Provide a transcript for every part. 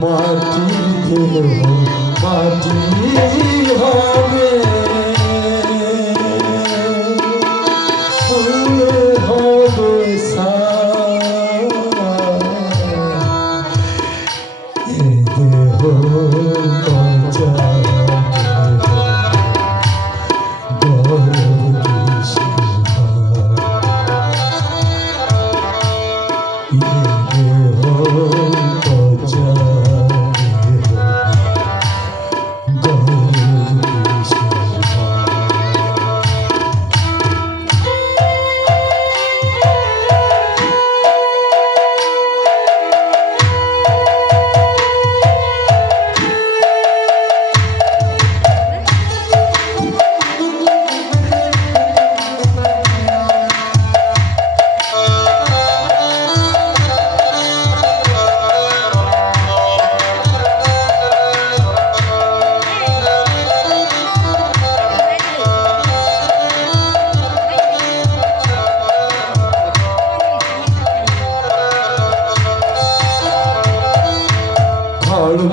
মাটির দেহ মাটি হবে, ফুলে হবে এ দেহ পচা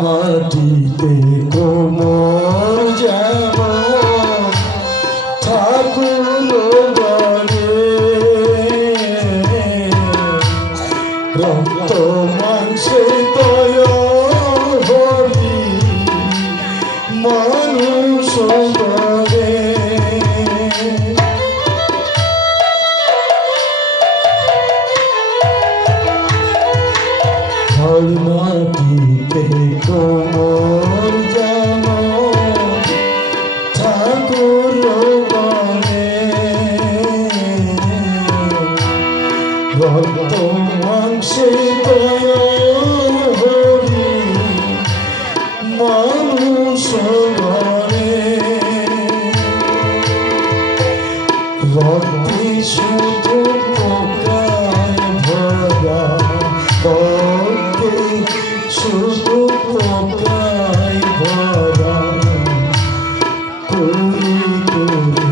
মাটিতে কোমর যেমন ঠাকুর বলে, রক্ত মাংসে হরি মানুষ বলে। মাটিতে কোমর যেমন ঠাকুর বলে, রক্ত মাংসে হরি মানুষ বলে। রক্তে শুধু পোকায় ভরা, শুধু পোকায় ভরা, করি করি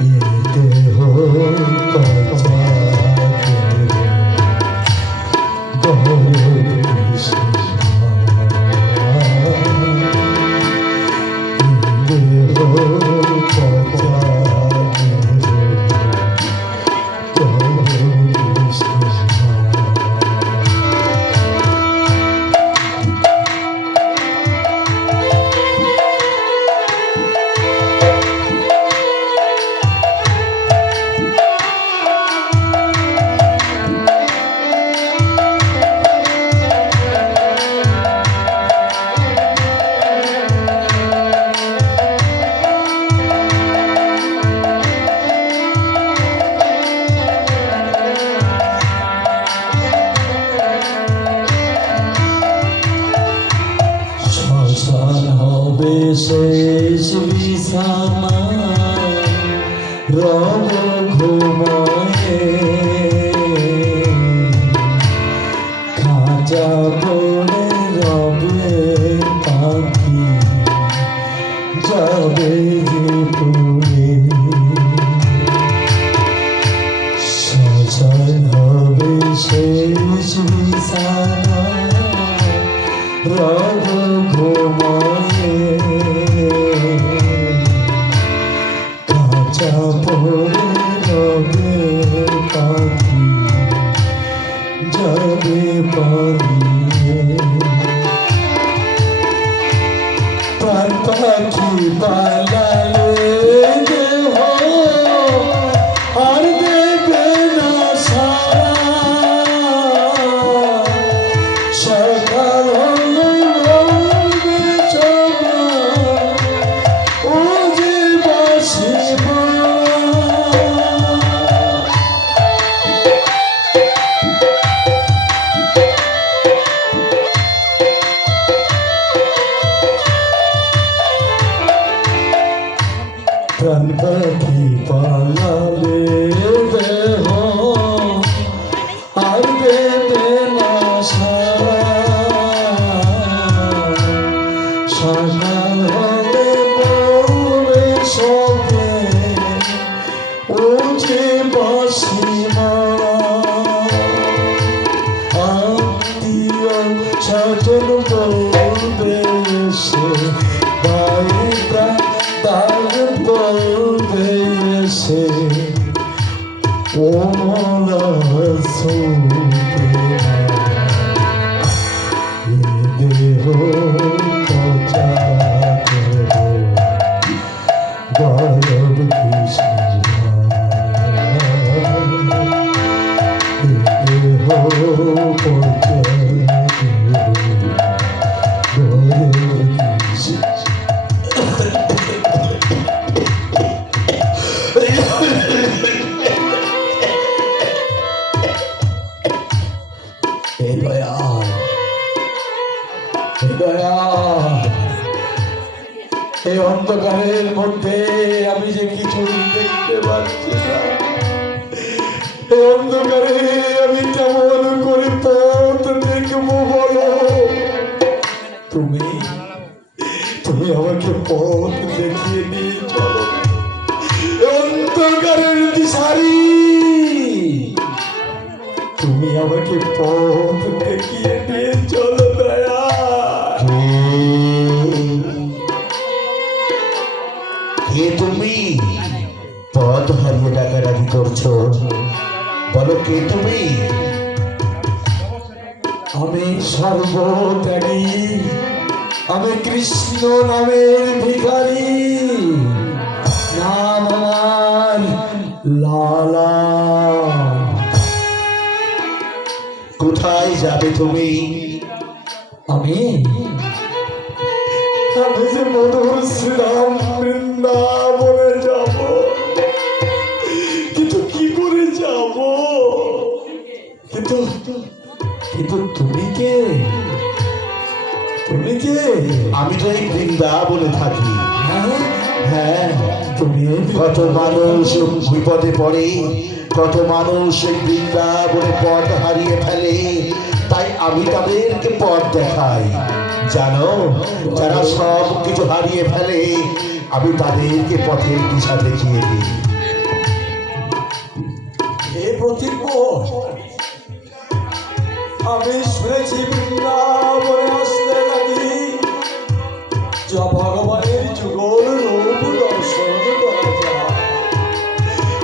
এ দেহ পচা শেষ বিছানা রব ঘুমায়ে, খাঁচা পড়ে রবে পাখি যাবে যে পুরে। শ্মশান হবে শেষ বিছানা রব ঘুমায়ে, কাঁচা পড়ে রবে পাখি যাবে পালিয়ে। প্রাণ পাখি পালালে দেহ আর দেবে না সারা, সকাল হলে বলবে ও যে বাসিব। সজন বলবে সে বাইরা তার বলবে সে ও দেহ গরব এই অন্ধকারের মধ্যে আমি যে কিছু দেখতে পাচ্ছি না, এই অন্ধকারে আমি কেমন করে পথ দেখবো বলো? তুমি তুমি আমাকে পথ দেখিয়ে নিয়ে চলো, অন্ধকারের দিশারি তুমি আমাকে পথ দেখিয়ে নিয়ে চলো দয়া। কে তুমি? পথ হারিয়ে ডাকাডাকি করছো, বলো কে তুমি? আমি সর্বত্যাগী, আমি কৃষ্ণ নামের ভিখারি, নাম আমার লালা। কোথায় যাবে তুমি? আমি আমি যে মধুর শ্রীরাম বৃন্দাবনে যাব, কিন্তু কি করে যাব? কিন্তু কিন্তু তুমি কে? তুমি কে? আমি তো এই বৃন্দাবনে থাকি। হ্যাঁ, তুমি কত মানুষ বিপদে পড়ে, কত মানুষ এই বৃন্দাবনে পথ হারিয়ে ফেলে, তাই আমি তাদেরকে পথ দেখাই। জানো, যারা সব কিছু হারিয়ে ফেলে আমি তাদেরকে পথের দিশা দেখিয়ে দিই। হে প্রতীক, আমি শুনেছি বৃন্দাবনে আসলে নাকি যা ভগবানের যুগল রূপ দর্শন করা যায়।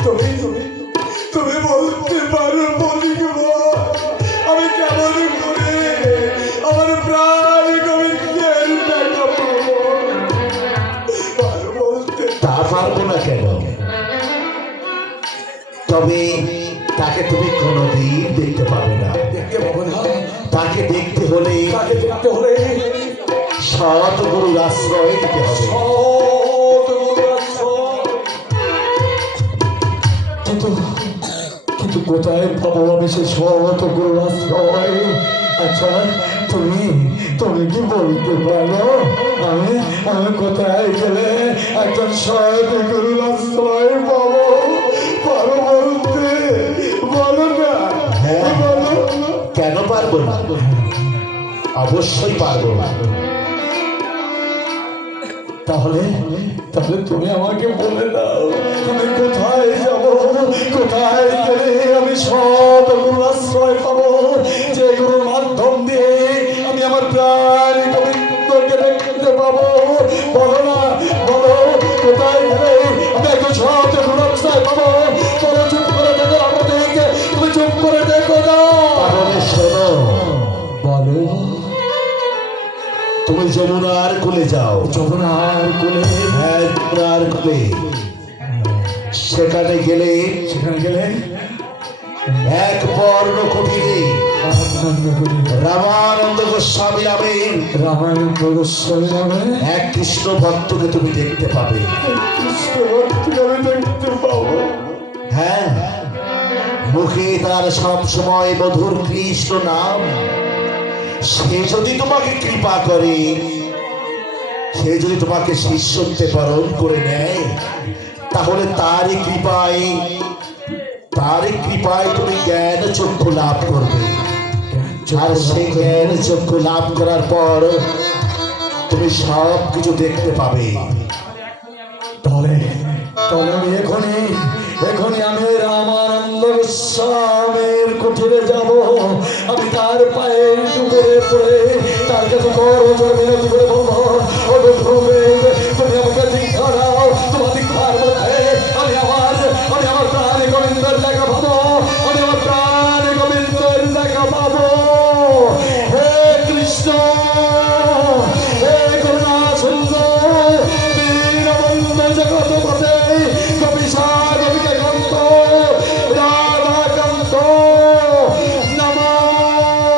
তুমি তুমি তুমি বলতে পারো প্রতীক, আমি কেমন করে আমার প্রাণ গোবিন্দের দেখা পাবো? বলতে তা পারবো না কেন? তবে তাকে তুমি কোনোদিন দেখতে পাবে না। দেখতে পাবো না? তাকে দেখতে হলে তাকে দেখতে হলে সৎ গুরুর আশ্রয় দিতে হবে। কিন্তু কিন্তু কোথায় পাবো আমি সে সৎ গুরুর আশ্রয়? আচ্ছা, তুমি তুমি কি বলতে পারো আমি আমি কোথায় গেলে একজন সৎ গুরুর আশ্রয় পাবো? পারো বলতে? বলো না। হ্যাঁ, বলো। কেন পারবো না? অবশ্যই পারবো না। তাহলে তাহলে তুমি আমাকে বলে দাও, আমি কোথায় যাব, কোথায় গেলে আমি সৎ গুরুর আশ্রয় পাবো, যে গুরুর মাধ্যম দিয়ে আমি আমার প্রাণ গোবিন্দকে দেখতে পাবো? বলো না, বলো, কোথায় গেলে আমি একটু সৎ গুরুর আশ্রয় পাবো? বলো, চুপ করে দেখো আমাদেরকে, তুমি চুপ করে দেখো না। তাহলে শোনো, বলো। তুমি যমুনার কোলে যাও। যমুনার কোলে? হ্যাঁ, যমুনার কোলে। সেখানে গেলে এক বর্ণ কুটিরে রামানন্দ গোস্বামী নামে রামানন্দ গোস্বামী নামে এক কৃষ্ণ ভক্তকে তুমি দেখতে পাবে। কৃষ্ণ ভক্তকে আমি দেখতে পাবো? হ্যাঁ, মুখে তার সব সময় মধুর কৃষ্ণ নাম। সে যদি তোমাকে কৃপা করে, সে যদি তোমাকে শিষ্যত্বে বরণ করে নেয়, তাহলে তারই কৃপায় তুমি জ্ঞান চক্ষু লাভ করবে। আর সেই জ্ঞান চক্ষু লাভ করার পর তুমি সব কিছু দেখতে পাবে। তাহলে তাহলে আমি এখনই আমি রামানন্দ গোস্বামীর কুঠিরে যাব। আমি তার পায়ের দুপুরে পড়ে তার কাছে করো চলে বিনতি করে বলবো ও ধ্রুবে তুমি আমাকে দীক্ষা দাও তোমার দীক্ষার মধ্যে আমি আমার প্রাণে গোবিন্দের দেখা পাবো আমি আমার প্রাণে গোবিন্দের দেখা পাবো হে কৃষ্ণ হে করুণা সুন্দর দীনবন্ধু জগৎপতে কবিশা কবিকে কান্ত রাধাকান্ত নমস্তুতে।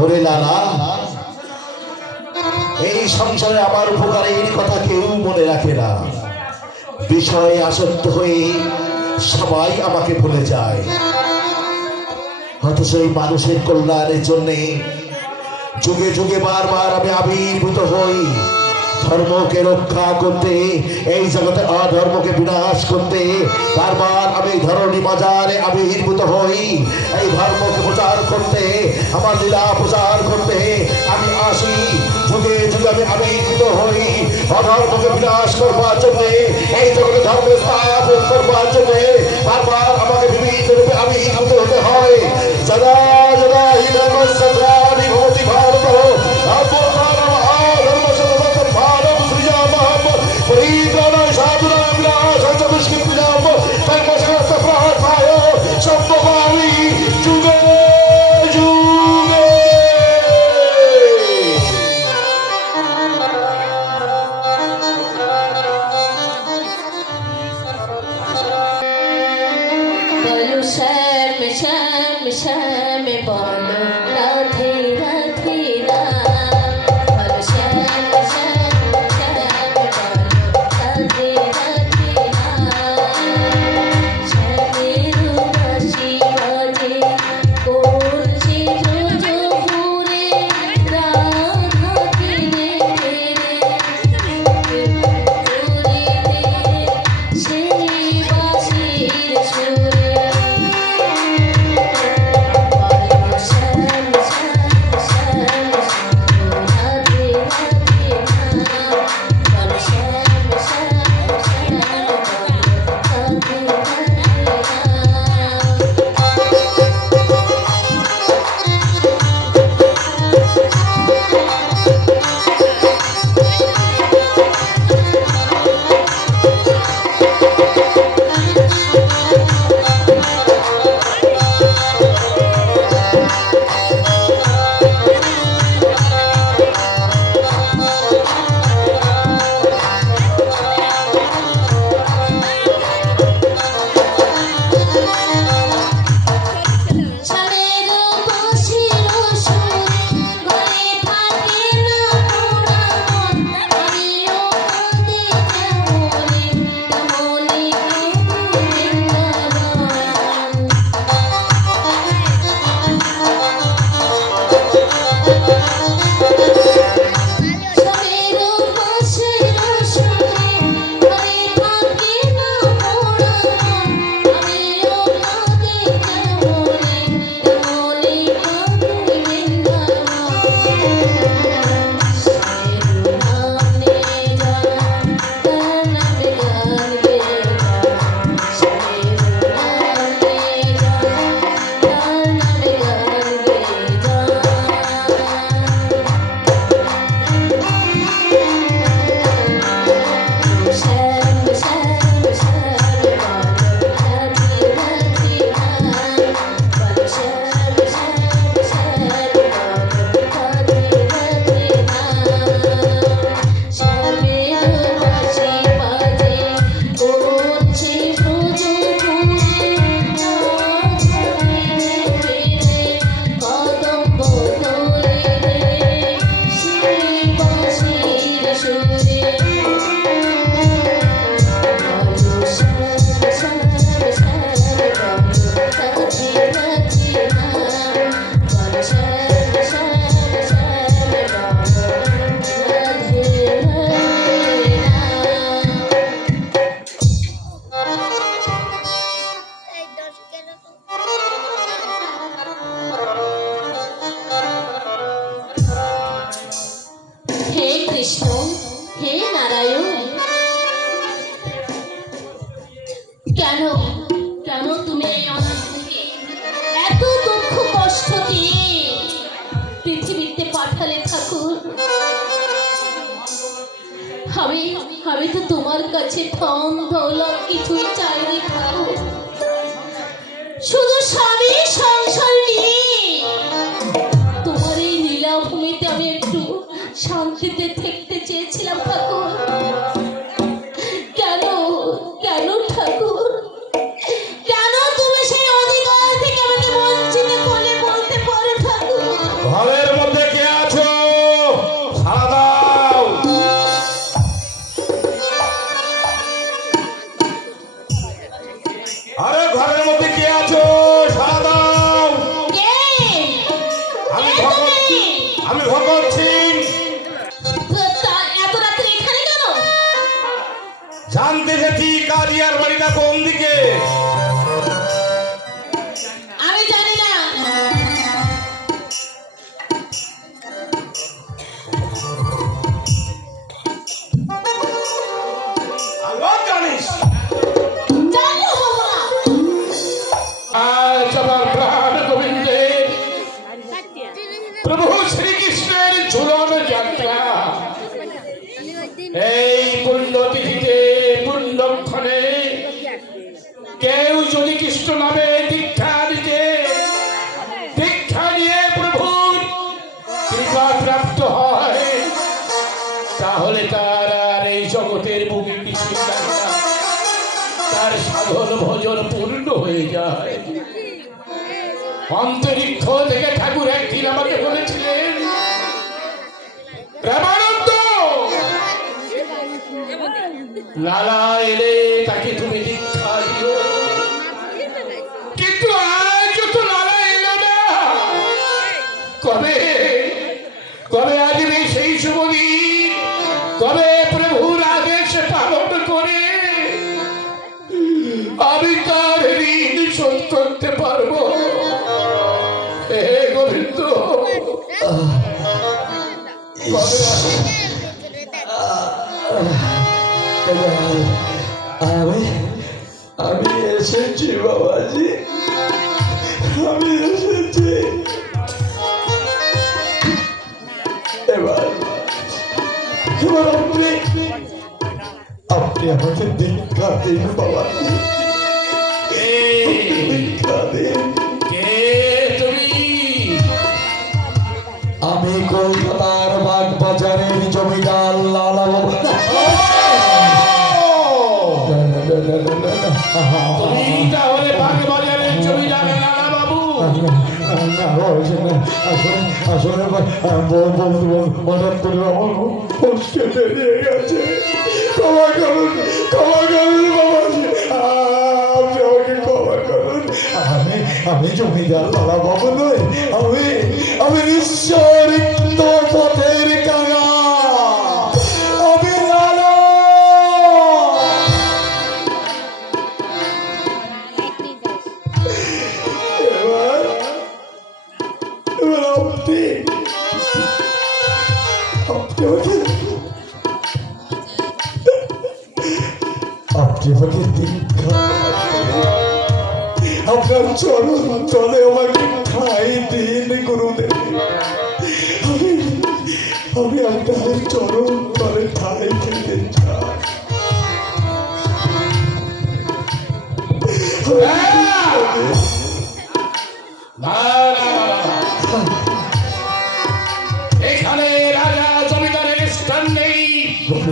ওরে লালা, এই সংসারে আমার উপকারের কথা কেউ মনে রাখে না। বিষয়ে আসক্ত হয়ে সবাই আমাকে ভুলে যায়, অথচ এই মানুষের কল্যাণের জন্য যুগে যুগে বারবার আমি আবির্ভূত হই ধর্মকে রক্ষা করতে, এই জগতে অধর্মকে বিনাশ করতে। বারবার আমি ধরণী বাজারে আবির্ভূত হই এই ধর্মকে প্রচার করতে, আমার লীলা প্রচার করতে আমি আসি। যুগে যুগে আমি আবির্ভূত হই অধর্মকে বিনাশ করবার জন্য, এই জগতে ধর্মের স্থাপন করবার জন্য। বারবার আমাকে বিভিন্ন রূপে আবির্ভূত হতে হয়। যদা যদা হি ধর্মস্য গ্লানি ভবতি ভারতঃ অভ্যুত্থানম অধর্মস্য ভারত সৃজামহম পরিত্রাণায় সাধুনায় বিনাশায় চ দুষ্কৃতিনাম কর্মসংস্থান প্রহারায় সম্ভবামি যুগে যুগে। বলো শ্যাম শ্যাম শ্যাম বলো রাধে রাধে রাম। বলো শ্যাম শ্যাম শ্যাম বলো রাধে রাধে রাম। শ্যামের বাঁশি বাজে করছে জোজপুরে রাধা দিনে ফেরে সেই বাঁশির সুরে। আমি আমি তো তোমার কাছে ধন দৌলত কিছুই চাইনি ঠাকুর, শুধু স্বামী সংসার নিয়ে তোমার এই লীলাভূমিতে আমি একটু শান্তিতে থাকতে চেয়েছিলাম ঠাকুর। কেন কেন ঠাকুর, কেন তুমি সেই অধিকার থেকে আমাকে বঞ্চিত করে বলতে পারো ঠাকুর? ঘরের মধ্যে কে আছো? সাড়া দাও। আরে ঘরের মধ্যে কে আছো? সাড়া দাও। কে? আমি কে ভগৎ, তুমি? আমি ভগৎ সিং। এত রাত্রে এখানে কেন? জানতে চাচ্ছি কাজিয়ার বাড়িটা কোন দিকে? আমি জানি না। আল্লাহ জানিস। জানো বাবা, আজ আমার প্রাণ গোবিন্দের প্রভু শ্রীকৃষ্ণের ঝুলন যাত্রা এই পুণ্যতিথিতে পুণ্যক্ষণে কেউ যদি কৃষ্ণ নামে দীক্ষা দিতে, দীক্ষা নিয়ে প্রভুর কৃপা প্রাপ্ত হয়, তাহলে তার আর এই জগতের বুকে কিছু লাগে না, তার সাধন ভজন পূর্ণ হয়ে যায়। অন্তরিক্ষ থেকে ঠাকুর একদিন আমাকে বলেছিলেন, প্রেমানন্দ, লালা এলে তাকে তুমি দীক্ষা দিও। কিন্তু আজ তো লালা এলো না। কবে কবে আসবে সেই শুভদিন? কবে প্রভুর আদেশ পালন করে আমি তার ঋণ শোধ করতে পারবো? হে গোবিন্দ, কবে আসবে? আমি এসেছি বাবাজি, আমি এসেছি। এবার এবার আপনি আমাকে দীক্ষা দিন বাবাজি, দীক্ষা দিন। কে তুমি? আমি কলকাতার বাগবাজারের জমিদার লালা বাবু। তুমি তাহলে বাগবাজারের জমিদার লালা বাবু? আসলে হঠাৎ করে আমার ফসকে বেরিয়ে গেছে। ক্ষমা করুন, ক্ষমা করুন বাবাজি, আপনি আমাকে ক্ষমা করুন। আমি জমিদার লালা বাবু নই, আমি নিশ্চয় পথের কাঙা, আমি লালা। এবার এবার আপনি আমাকে দীক্ষা, আপনার চরণ তলে আমাকে ঠাঁই দিন গুরুদেব। আমি আপনাদের চরণ তলে ঠাঁই খেতে চাই। এখানে রাজা জমিদারের স্থান নেই।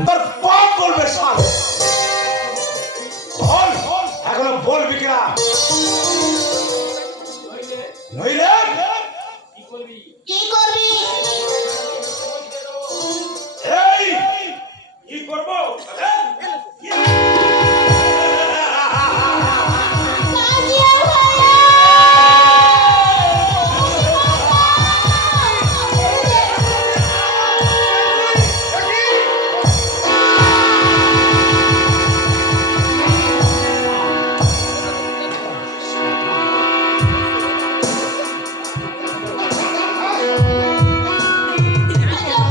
তোর পাপ করবে সাল। বল, এখনো বলবি কিনা? নইলে কি করবি? এই কি করবো? কাজিয়া ভাইয়া! কাজিয়া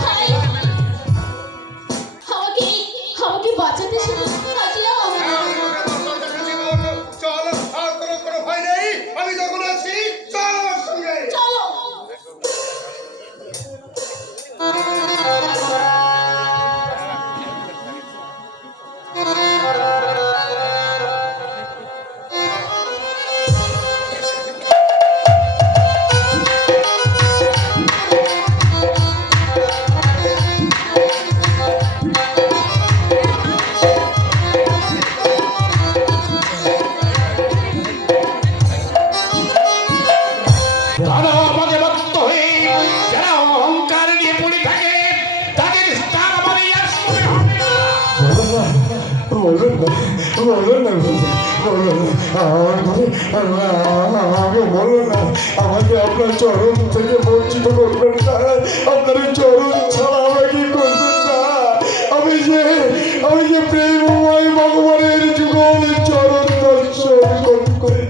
ভাই! আমাকে বাঁচাতে এসেছিস, কাজিয়া? চল, আর কোনো ভয় নেই, আমি যখন আছি চল আমার সঙ্গে। চলো। বলবেন না, বলবেন না, বলবেন না, আমাকে বলবেন না, আমাকে আপনার চরণ থেকে বঞ্চিত করবেন না, আপনার চরণ ছাড়া আমাকে করবেন না। আমি যে প্রেমময় ভগবানের যুগলের চরণ দর্শন করে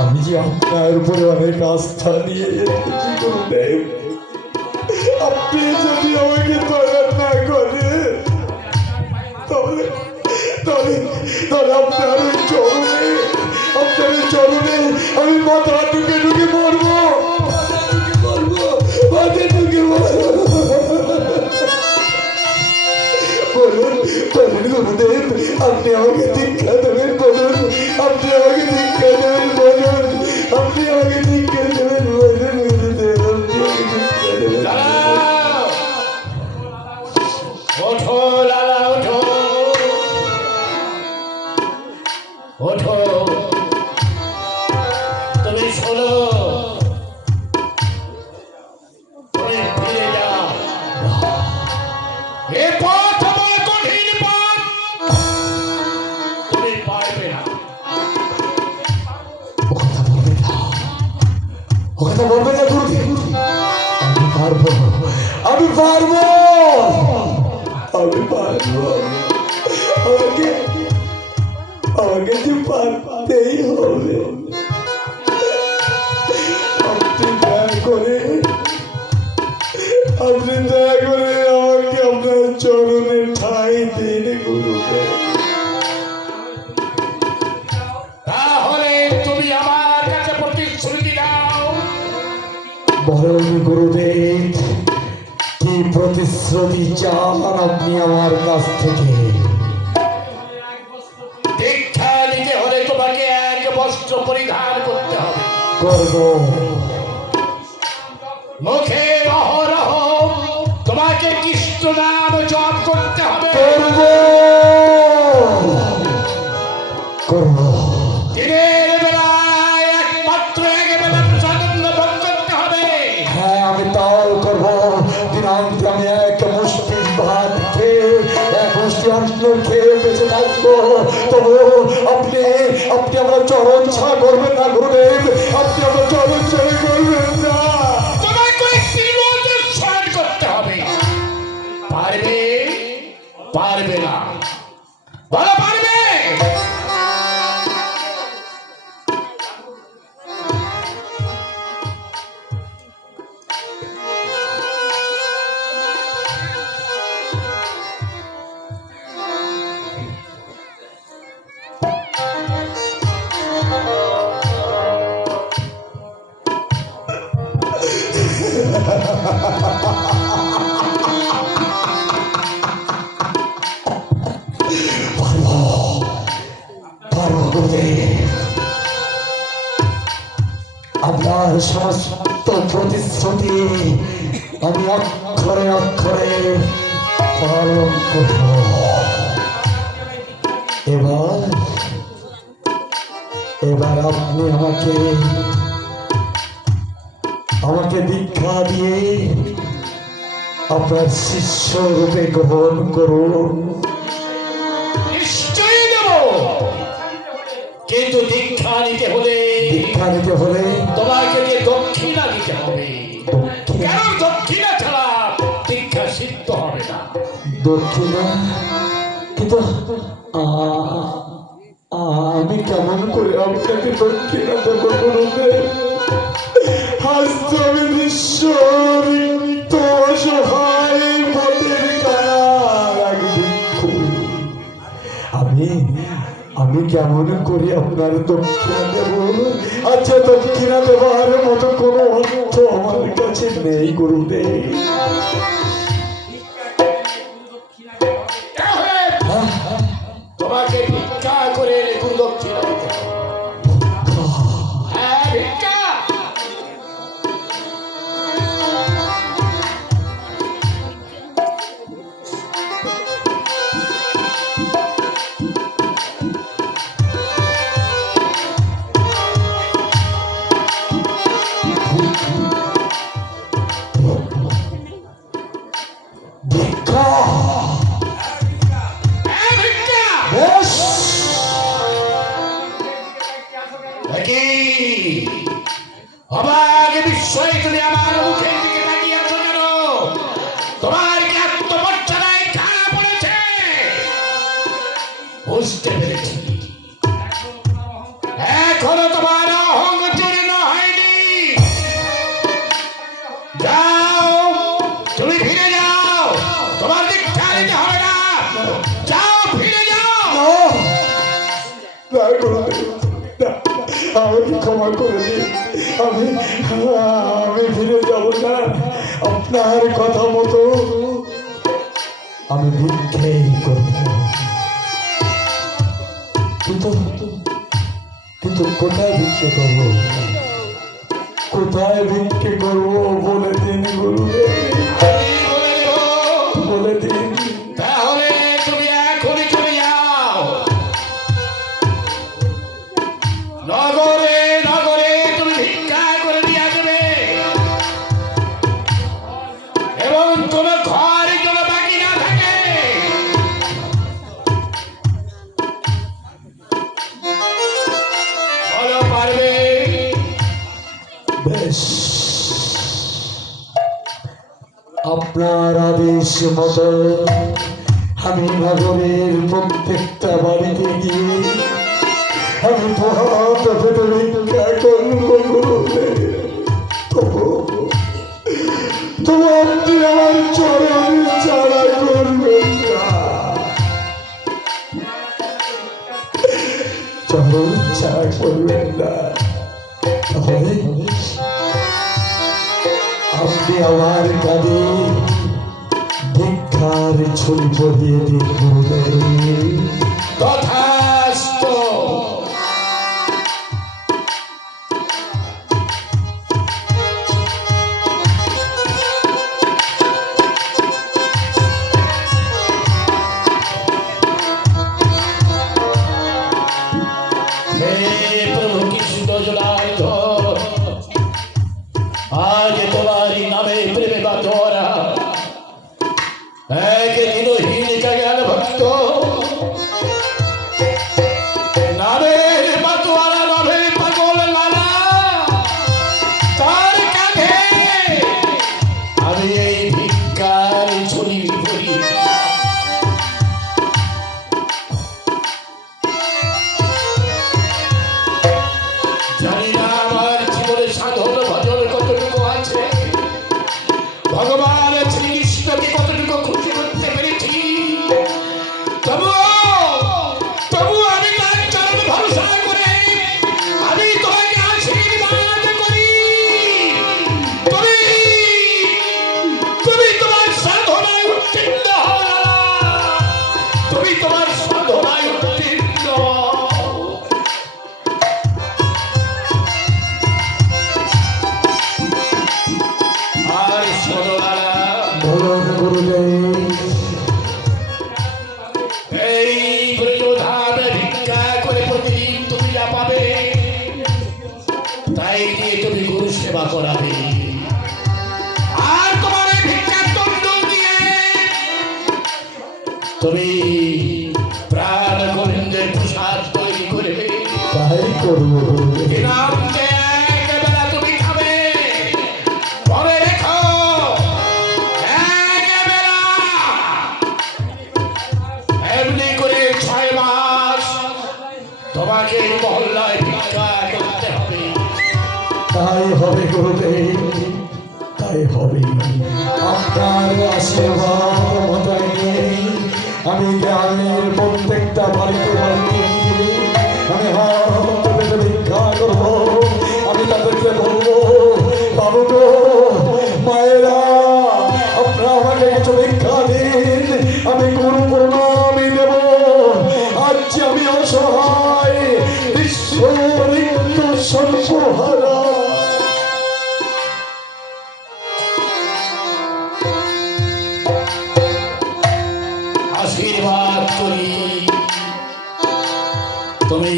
আমি যে আপনার উপরে অনেক আস্থা নিয়ে এসেছি গুরুদেব, আপনি যদি আমাকে দয়া না করে তাহলে তাহলে তাহলে আপনার চরণে আমি মাথা ঢুকে মরবো, মাথা ঢুকে মরবো। বলুন বলুন গুরুদেব, আপনি আমাকে দীক্ষা দেবেন, বলুন আপনি আমাকে দীক্ষা দেবেন, বলুন আপনি আমাকে দীক্ষা দেবেন, বলুন গুরুদেব আপনি আমাকে দীক্ষা দেবেন। ওঠো লালা, ওঠো ওঠো, তুমি শোনো, তুমি ফিরে যাও। এ পথ বড় কঠিন পথ, তুমি পারবে না। ও কথা বলবেন না গুরুদেব, আমি পারবো, আমি পারবো, আমি পারবো, আমাকে যে পারতেই হবে। আপনি দয়া করে আমাকে আপনার চরণে ঠাঁই দিন গুরুদেব। তাহলে তুমি আমার কাছে প্রতিশ্রুতি দাও। বরং গুরুদেব, কি প্রতিশ্রুতি চান আপনি আমার কাছ থেকে? দীক্ষা নিতে হলে তোমাকে এক বস্ত্র পরিধান করতে হবে, করব, মুখে অহরহ তোমাকে কৃষ্ণ নাম জপ করতে হবে, করব, দিনের বেলায় একমাত্র এক বেলা প্রসাদন্ন ভোগ করতে হবে। হ্যাঁ আমি তাও করব। দিনান্তে আমি এক মুষ্টি ভাত খেয়ে, এক মুষ্টি অন্ন খেয়ে বেঁচে থাকবো, তবু আপনি আমার চরণ ছাড়া করবেন না গুরুদেব, আপনি আমার চরণ ছাড়া করবেন না। তোমাকে একটি রোজের স্মরণ করতে হবে। পারবে পারবে না, বলো পারবে? পারবো গুরুদেব, আপনার সমস্ত প্রতিশ্রুতি আমি অক্ষরে অক্ষরে পালন করব। এবার আপনি আমাকে দীক্ষা দিয়ে আপনার শিষ্য রূপে গ্রহণ করুন। নিশ্চয়ই দেব, কিন্তু দীক্ষা নিতে হলে তোমাকে যে দক্ষিণা দিতে হবে। কেন দক্ষিণা ছাড়া দীক্ষা সিদ্ধ হবে না। দক্ষিণা? কিন্তু আমি কেমন করে আপনাকে দক্ষিণা দেব গুরুদেব? আজ তো আমি নিঃস্ব অসহায় পথের কারার এক ভিক্ষু। আমি কেমন করে আপনার দক্ষিণা দেব? আচ্ছা, দক্ষিণা দেওয়ার মতো কোনো অর্থ আমার কাছে নেই গুরুদেব। তোমাকে ভিক্ষা করে গুরু দক্ষিণা দিতে হবে। হ্যাঁ, ভিক্ষা। যাও, ফিরে যাও। না গুরুদেব, না, আমাকে ক্ষমা করে দিন। আমি আমি ফিরে যাব না। আপনার কথা মতো আমি ভিক্ষেই করব। কিন্তু কোথায় ভিক্ষে করব? কোথায় ভিক্ষে করব বলে দিন গুরুদেব, আমি বলে দেব। বলে দিন। তাহলে তুমি এখনই চলে যাও নগরে। নগরে তুমি ভিক্ষা করে নিয়ে আসবে এবং কোনো ঘর যেন বাকি না থাকে। বলো, পারবে? বেশ, আপনার আদেশ মতো আমি নগরের প্রত্যেকটা বাড়িতে গিয়ে আমি হাত পেতে ভিক্ষা করবো গুরুদেব। তবু আপনি আমার চরণ ছাড়া করবেন না, চরণ ছাড়া করবেন না। তাহলে আপনি আমার কাঁধে ভিক্ষার ছড়ি পরিয়ে দিন গুরুদেব। তথাস্তু। হে প্রভু কৃষ্ণ জনার্দন, আজ তোমারই নামে প্রেমে বাঁধরা এক দিনহীন জ্ঞান ভক্ত, নামের বাতোয়ারা, নামের পাগল লালা, তার কাঁধে আমি এই ভিক্ষার ঝুলি ভরি। জানি না আমার জীবনে সাধন ভজন কতটুকু আছে, ভগবান শ্রীকৃষ্ণকে কতটুকু খুশি করতে পেরেছি, তবু আমি তার চরণ ভরসা করে আমি তোমাকে আশীর্বাদ করি। তুমি তুমি তোমার সাধনায় উত্তীর্ণ হও না, তুমি তোমার সাধনায় উত্তীর্ণ হও। আর শোনো লালা, বলুন গুরুদেব। এই ব্রজধাম ভিক্ষা করে প্রতিদিন তুমি যা পাবে তাই দিয়ে তুমি গুরু সেবা করাবে। আর তোমার এই ভিক্ষার দণ্ড দিয়ে তুমি প্রাণ গোবিন্দের প্রসাদ তৈরি করবে। তাই করবো গুরুদেব। দিনাম যে একবেলা তুমি খাবে, মনে রেখো একবেলা। এমনি করে 6 মাস তোমাকে এই মহল্লায় ভিক্ষা করতে হবে। তাই হবে গুরুদেব, তাই হবে। আপনার আশীর্বাদ মতাই নিয়ে আমি গ্রামের প্রত্যেকটা বাড়িতে বাড়িতে গিয়ে আমি হাত পেতে ভিক্ষা করবো। আমি তাদেরকে বলবো, বাবু গো, মায়েরা, আপনারা আমাকে কিছু ভিক্ষা দিন, আমি গুরু প্রণামী দেব। আজ আমি অসহায়, বিশ্ব সর্বহারা। আশীর্বাদ করি তুমি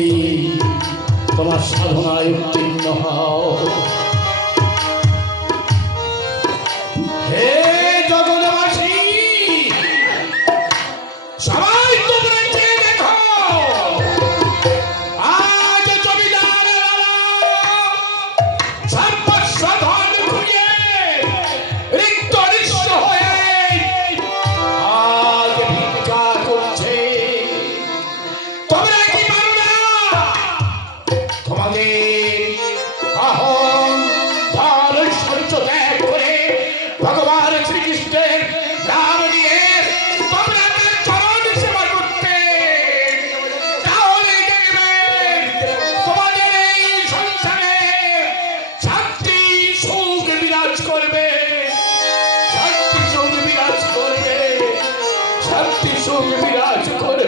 তোমার সাধনায় উত্তীর্ণ হও। হে জগৎবাসী, সবাই তোমরা চেয়ে দেখো, আজ জমিদার লালা সর্বস্ব ধন খুঁজে রিক্ত নিঃস্ব হয়ে আজ ভিক্ষা করছে। তোমরা কি পারো না? তোমাদের অহং সুখ বিরাজ করবে।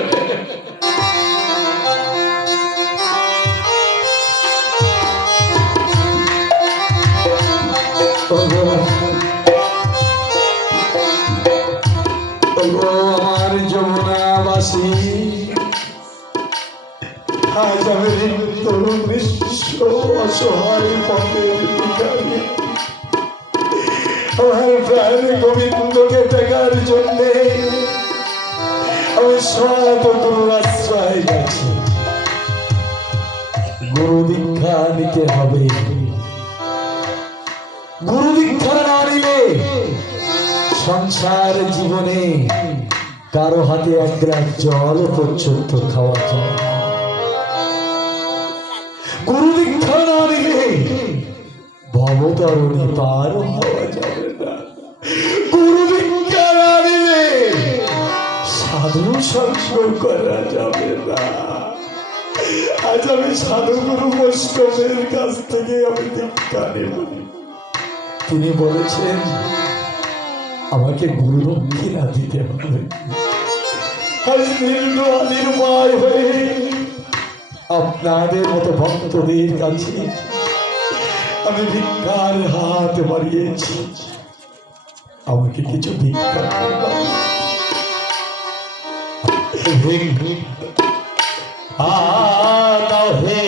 আমার যমুনাবাসী, আজ আমি তরুণ নিঃস্ব অসহায় পথের ভিখারি। আমার প্রাণ গোবিন্দকে দেখার জন্যে আমি সব গুরুর আশ্রয় গেছি। গুরু দীক্ষা নিতে হবে। গুরু দীক্ষা না নিলে সংসার জীবনে কারো হাতে এক গ্লাস জল পর্যন্ত খাওয়া যায় না। গুরু দীক্ষা না নিলে ভবতরণী পার হওয়া যাবে না। গুরু দীক্ষা না নিলে সাধু সঙ্গ করা যাবে না। আজ আমি সাধু গুরু বৈষ্ণবের কাছ থেকে আমি দীক্ষা নেব। তিনি বলেছেন আমাকে গুরু দক্ষিণা দিতে হবে। আজ নির্ময় হয়ে আপনাদের মতো ভক্তদের কাছে আমি ভিক্ষার হাত বাড়িয়েছি। আমাকে কিছু ভিক্ষা করবেন। হে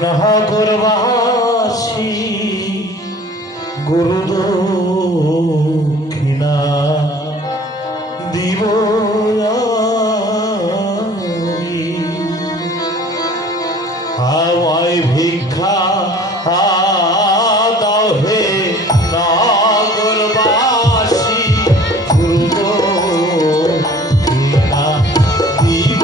নাগরবাসী, গুরু দক্ষিণা দিব আমায় ভিক্ষা দাও হে নাগরবাসী, গুরু দক্ষিণা দিব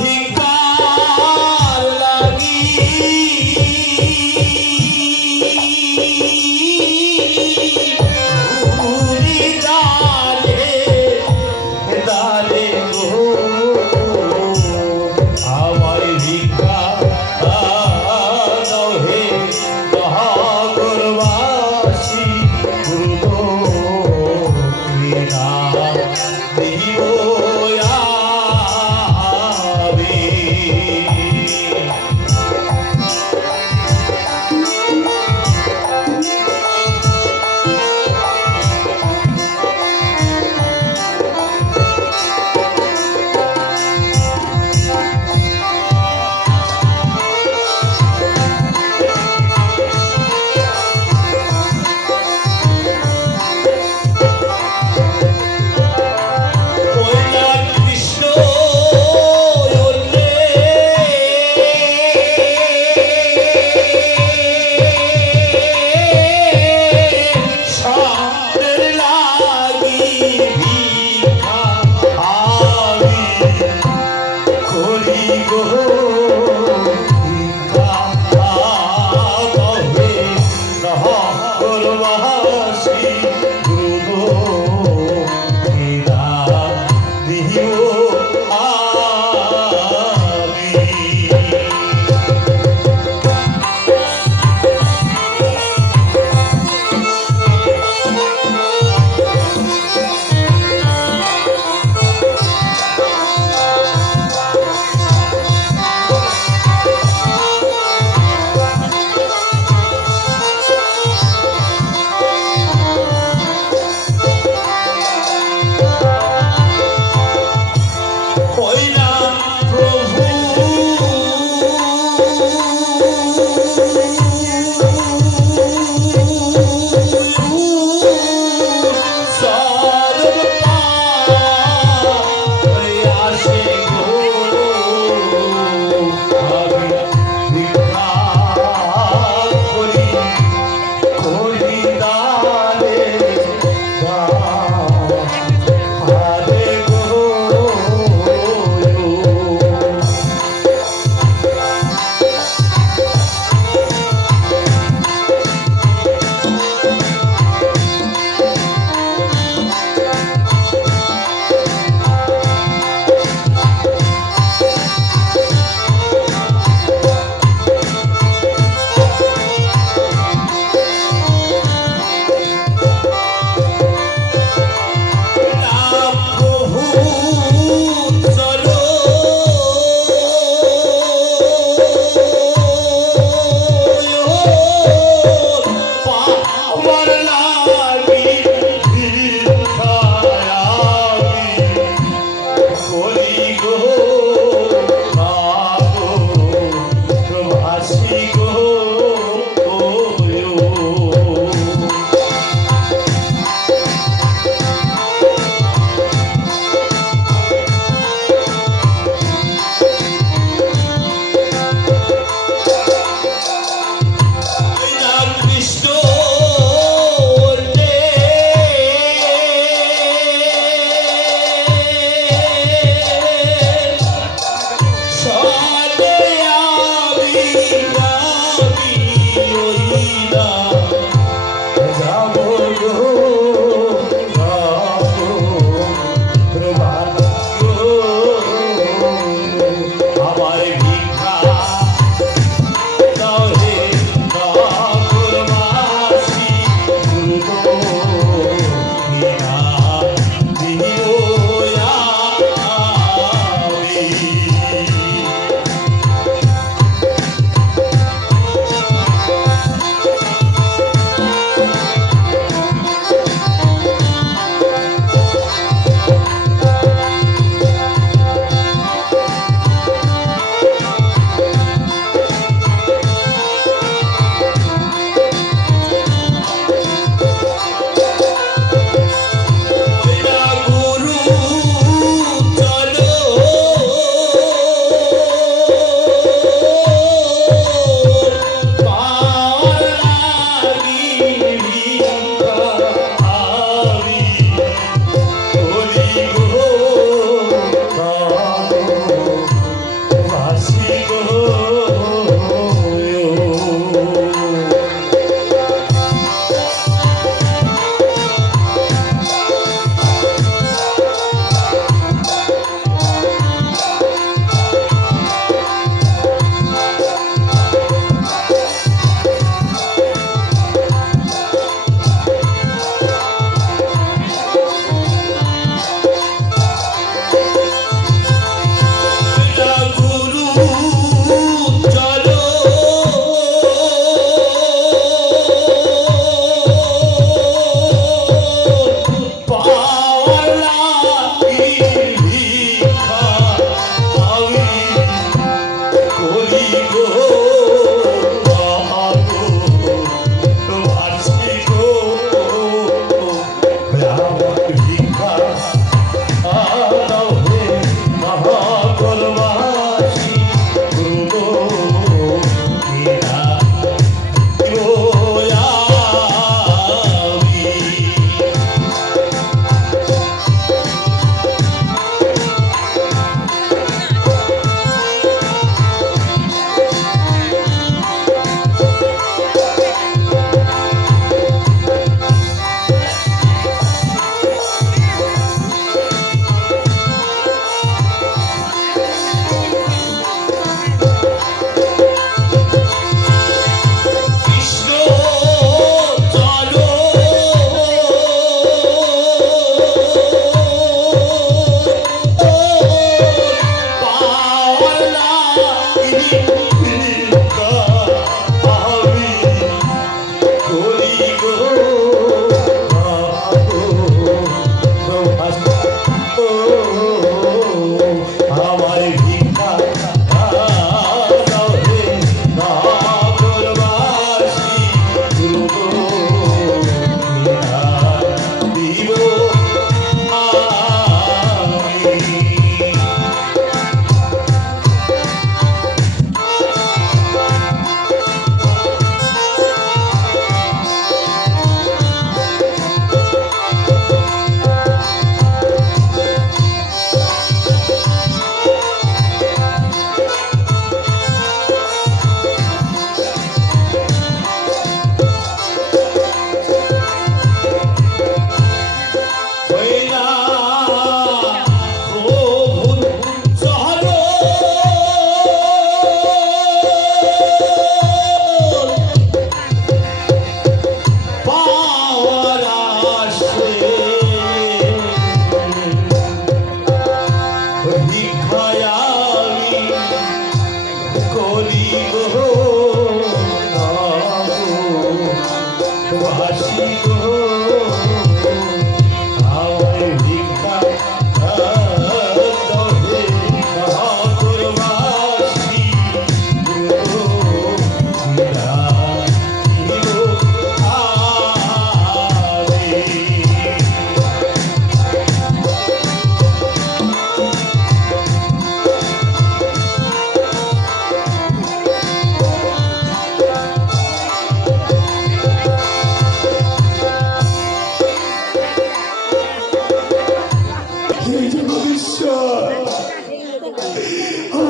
ভিক্ষার লাগি গো নহরবাসী গুরু দিও আমি ওই না প্রভু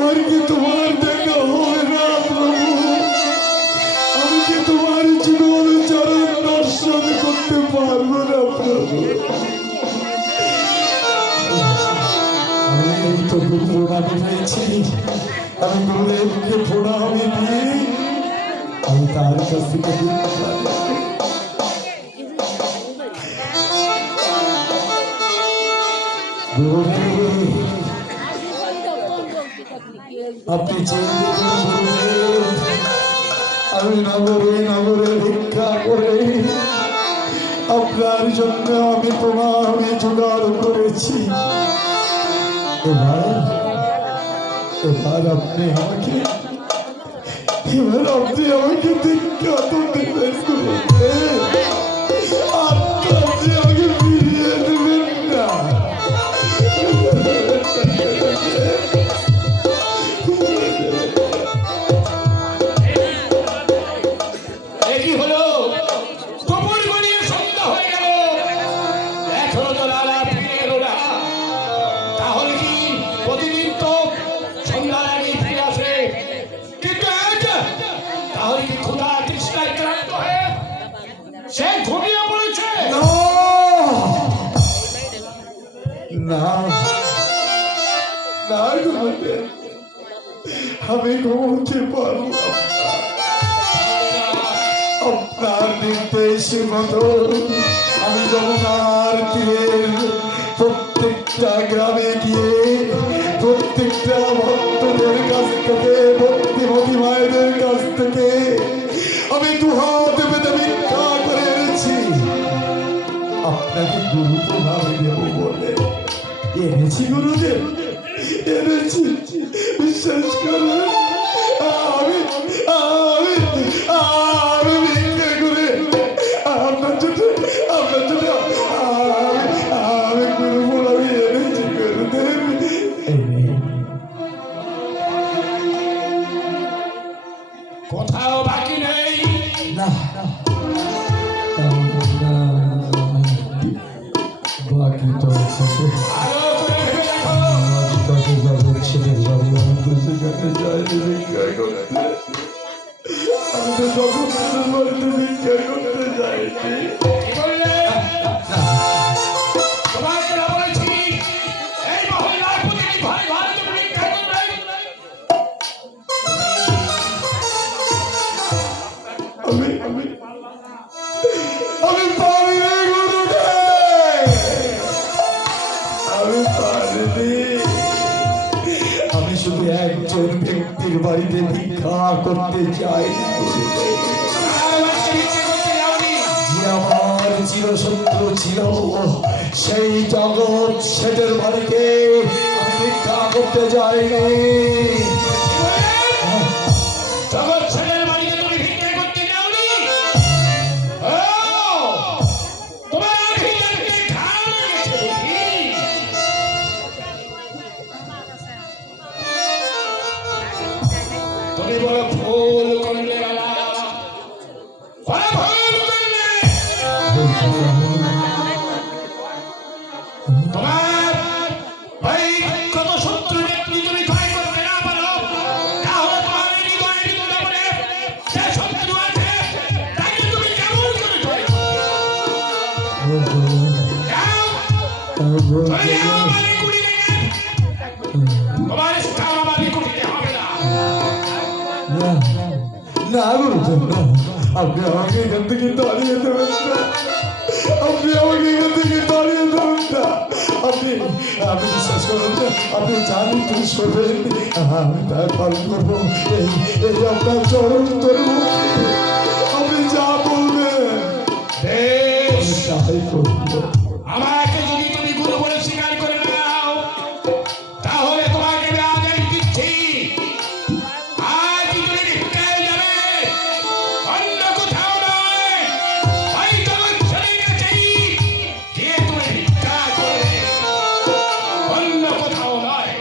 আমার কি তোমার দেখা হবে না প্রভু? আমি কি তোমার জীবন চরণ দর্শন করতে পারবো না প্রভু? আমি এই তো গুরু প্রণামী পেয়েছি, আমি গুরুদেবকে প্রণামী দিয়ে আমি তার কাছ থেকে দীক্ষা নিই। গুরুদেব, আপনি গুরুদেব, আমি নগরে নগরে ভিক্ষা করে আপনার জন্য আমি প্রণামী জোগাড় করেছি। এবার আপনি আমাকে দীক্ষা তো দেবেন গুরুদেব। আপনি আমাকে ফিরিয়ে দেবেন না। কি হলো? দুপুর গড়িয়ে সন্ধ্যা হয়ে গেল, এখনো তো লালা ফিরে এলো না। তাহলে কি প্রতিদিন তো সন্ধ্যার আগে ফিরে আসে, কিন্তু আজ তাহলে কি ক্ষুধা তৃষ্ণায় ক্লান্ত হয়ে সে ঘুমিয়ে পড়েছে? না না গুরুদেব, আমি ঘুমোতে পারবো না। আপনার নির্দেশ মতো আমি যমুনার তীরের প্রত্যেকটা গ্রামে গিয়ে প্রত্যেকটা ভক্তদের কাছ থেকে, ভক্তিমতী মায়েদের কাছ থেকে আমি দুহাত পেতে ভিক্ষা করে এনেছি আপনাকে গুরু প্রণামী দেব বলে। এনেছি গুরুদেব, এনেছি। বিশ্বাস করুন, আমি আমি আমি ভিক্ষা করে আপনার জন্য আমি গুরু প্রণামী এনেছি গুরুদেব। কোথাও বাকি নেই। না বাকি তো আরো করে ভেবে দেখো। কাছে যাবো, ছেলে যাবো, আমি তো সেখানে যাইনি ভিক্ষা করতে। আমি তো জগতের বাড়িতে ভিক্ষা করতে যাইনি। কি বললে? তোমাকে না বলেছি এই মহল্লার প্রতিটি ঘরে ঘরে তুমি ভিক্ষা করবে? আমি আমি আমি পারিনি গুরুদেব, আমি পারিনি। আমি শুধু একজন ব্যক্তির বাড়িতে ভিক্ষা করতে চাই গুরুদেব, আর বাকি ভিক্ষা করতে যাওনি। যে আমার চিরশত্রু ছিল, সেই জগৎ শেঠের বাড়িতে আমি ভিক্ষা করতে যাইনি। জগৎ ছেলের বাড়িতে তুমি ভিক্ষা করতে যাওনি? ও, তোমার ভিতরকে ঘাম লেগেছে বুঝি? তুমি বড় ভুল করলে বাবা, বড় ভুল করলে। তোমার ওই কত শত্রু ব্যক্তি তুমি ক্ষয় করতে না পারো, তাহলে তোমার এই হৃদয়ে বৃন্দাবনে যে শত্রু আছে তাকে তুমি কেমন করে ধরেছো? যাও, চলে যাও আমাদের কুটিরে। তোমার স্থান আমাদের কুটিরে হবে না। না না গুরুদেব, না, আপনি আমাকে এখান থেকে তাড়িয়ে দেবেন না। আপনি আমাকে এখান থেকে তাড়িয়ে দেবেন না। আপনি আপনি বিশ্বাস করুন না, আপনি জানেন তো শোনেন, আমি তাই পালন করবো। এই এই আপনার চরণ ধরবো, আপনি যা বলবেন বেশ, তাই করবো। আমাকে যদি তুমি গুরু বলে স্বীকার করে নাও, তাহলে তোমাকে আমি আদেশ দিচ্ছি, আজ তুমি ভিক্ষায় যাবে, অন্য কোথাও নয়। ওই তোমার ছেলের কাছেই গিয়ে তুমি ভিক্ষা করবে, অন্য কোথাও নয়।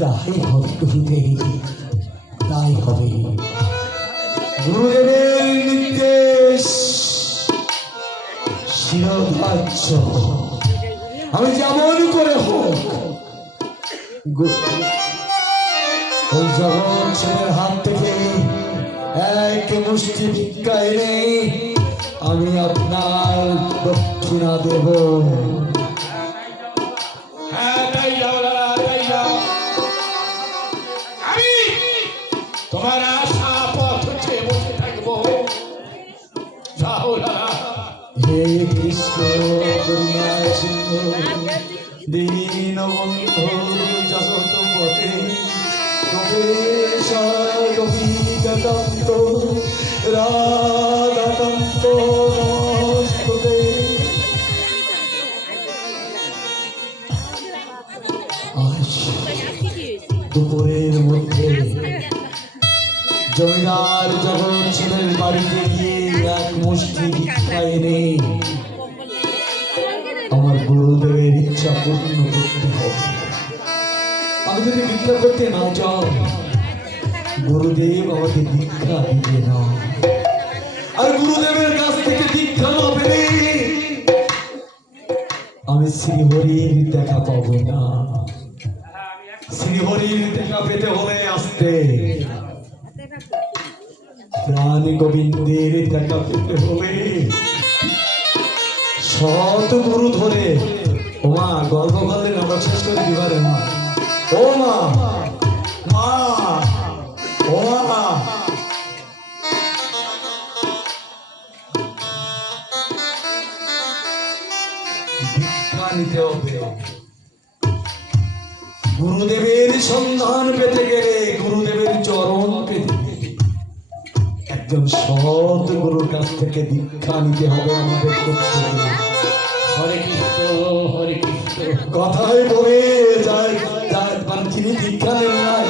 তাই হবে গুরুদেব, তাই হবে। গুরুদেবের নির্দেশ সাহায্য আমি যেমন করে হোক ওই জগন ছেলের হাত থেকে এক মুষ্টি ভিক্ষা এনে আমি আপনার দক্ষিণা দেব। হ্যাঁ, তাই যাও দাদা, তাই যাও। আমি তোমার আশা পথ চেয়ে বসে থাকবো। যাও দাদা। হে কৃষ্ণ করুণা সিন্ধু দীনবন্ধু জগৎ পথে গোপীকান্ত রাধাকান্ত নমস্তুতে। আজ দুপুরের মধ্যে জমিদার যখন ছেলের বাড়িতে গিয়ে এক মুষ্টি ভিক্ষা এনে আমার গুরুদেবের ইচ্ছা পূর্ণ করতে হবে। আমি যদি ভিক্ষা করতে না যাই গুরুদেব আমাকে দীক্ষা দিবে না, আর গুরুদেবের কাছ থেকে দীক্ষা না পেলে আমি শ্রীহরির দেখা পাবো না। শ্রীহরির দেখা পেতে হলে আসতে প্রাণ গোবিন্দের দেখা পেতে হলে সৎ গুরু ধরে ও মা গল্প করলেন আমরা শেষ করে দিবারে মা ও মা মা ও মা দীক্ষা নিতে হবে। গুরুদেবের সন্ধান পেতে গেলে গুরুদেবের চরণ পেতে গেলে একজন সৎ গুরুর কাছ থেকে দীক্ষা নিতে হবে আমাদের করতে হবে। হরে কৃষ্ণ, হরে কৃষ্ণ। কথাই বলে যায় মানে যিনি দীক্ষা নেন নাই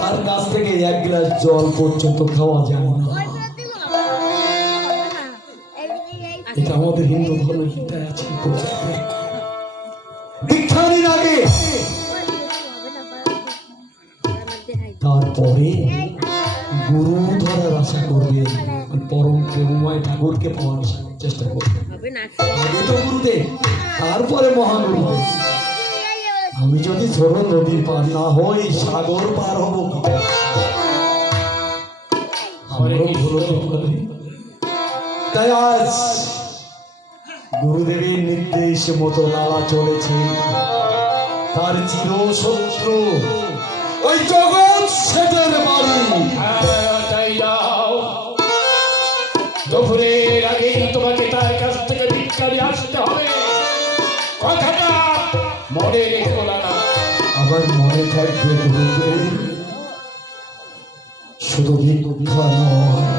তার কাছ থেকে এক গ্লাস জল পর্যন্ত খাওয়া যায় না। এটা আমাদের হিন্দু ধর্মের গীতায় আছে। দীক্ষা নিন আগে, তারপরে গুরু ধরার আশা করবে, পরম প্রেমময় ঠাকুরকে পাওয়ার চেষ্টা করবে। আগে তো গুরুদেব, তারপরে মহাগুরুদেব। আমি যদি ছোট নদীর পার না হই সাগর পার হব কি করে? আমরাও ভুল হতে পারি। তাই আজ গুরুদেবের নির্দেশ মতো নালা চলেছে। তার চির শত্রু ওই জগৎ সেটের বাড়ি। হ্যাঁ, তাই যাও। দুপুরের আগেই তোমাকে তার কাছ থেকে ভিক্ষা নিয়ে আসতে হবে। কথাটা মনে রেখো না। আমার মনে থাকবে গুরুদেব, শুধু ভিক্ষা নয়,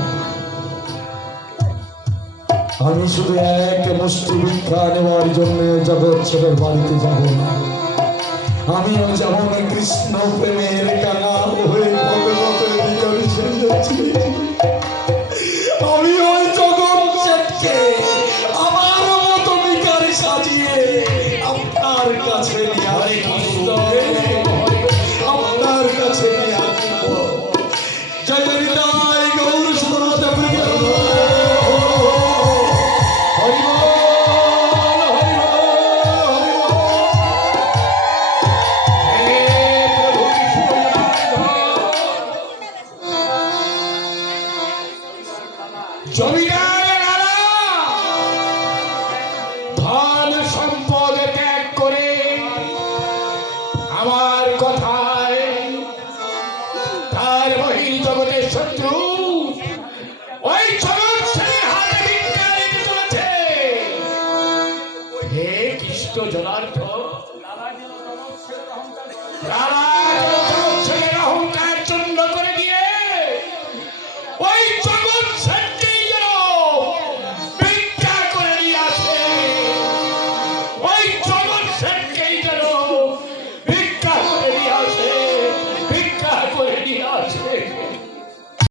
আমি শুধু এক মুষ্টি ভিক্ষা নেওয়ার জন্য জগৎ ছেলের বাড়িতে যাব না। আমিও যেমন কৃষ্ণ প্রেমের কাঙাল হয়ে ভগবতের ভিতরে সেজেছি, আমি ওই জগৎ ছেলেকে আমার মতো ভিখারি সাজিয়ে আপনার কাছে নিয়ে আসবো। আপনার কাছে নিয়ে আসবো। জয় হরিদাই গৌর সুন্দর হরি বল, হরি বল, হরি বল। হে প্রভু কৃষ্ণ, জমিদারেরা ধন সম্পদ ত্যাগ করে আমার কথায় তার বহির জগতের শত্রু ওই জগৎ ছেলের হাতে ভিক্ষা নিতে চলেছে। হে কৃষ্ণ জনার্থ, তারা জগৎ ছেলের অহংকার চূর্ণ করে দিয়ে ওই